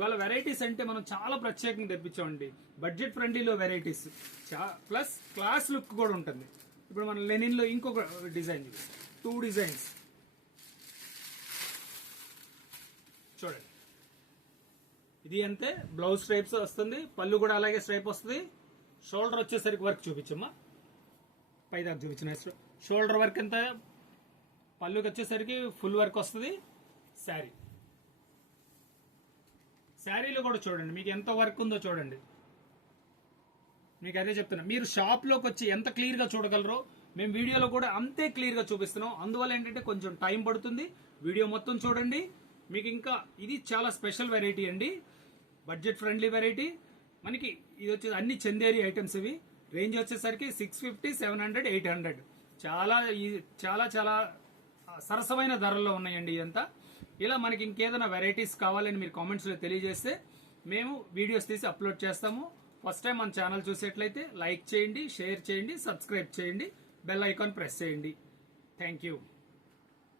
ఇవాళ వెరైటీస్ అంటే మనం చాలా ప్రత్యేకంగా తెప్పించామండి. బడ్జెట్ ఫ్రెండ్లీలో వెరైటీస్ ప్లస్ క్లాస్ లుక్ కూడా ఉంటుంది. ఇప్పుడు మన లెనిన్ లో ఇంకొక డిజైన్, 2 డిజైన్స్ చూడండి. ఇది అంతే, బ్లౌజ్ స్ట్రైప్స్ వస్తుంది, పళ్ళు కూడా అలాగే స్ట్రైప్ వస్తుంది. షోల్డర్ వచ్చేసరికి వర్క్ చూపించమ్మా, పైదాకా చూపించిన షోల్డర్ వర్క్ ఎంత, పళ్ళుకి వచ్చేసరికి ఫుల్ వర్క్ వస్తుంది. శారీలో కూడా చూడండి మీకు ఎంత వర్క్ ఉందో చూడండి. మీకు అదే చెప్తున్నా, మీరు షాప్ లోకి వచ్చి ఎంత క్లియర్ గా చూడగలరో మేము వీడియోలో కూడా అంతే క్లియర్ గా చూపిస్తున్నాం. అందువల్ల ఏంటంటే కొంచెం టైం పడుతుంది. వీడియో మొత్తం చూడండి. మీకు ఇంకా ఇది చాలా స్పెషల్ వెరైటీ అండి, బడ్జెట్ ఫ్రెండ్లీ వెరైటీ. మనకి ఇది వచ్చేసి అన్ని చందేరి ఐటమ్స్. ఇవి రేంజ్ వచ్చేసరికి 650, 700, 800 చాలా చాలా చాలా సరసమైన ధరల్లో ఉన్నాయండి ఇదంతా. ఇలా మనకి ఇంకేదైనా వెరైటీస్ కావాలని మీరు కామెంట్స్ లో తెలియజేస్తే మేము వీడియోస్ తీసి అప్లోడ్ చేస్తాము. ఫస్ట్ టైం మన ఛానల్ చూసేట్లయితే లైక్ చేయండి, షేర్ చేయండి, సబ్స్క్రైబ్ చేయండి, బెల్ ఐకాన్ ప్రెస్ చేయండి. Thank you.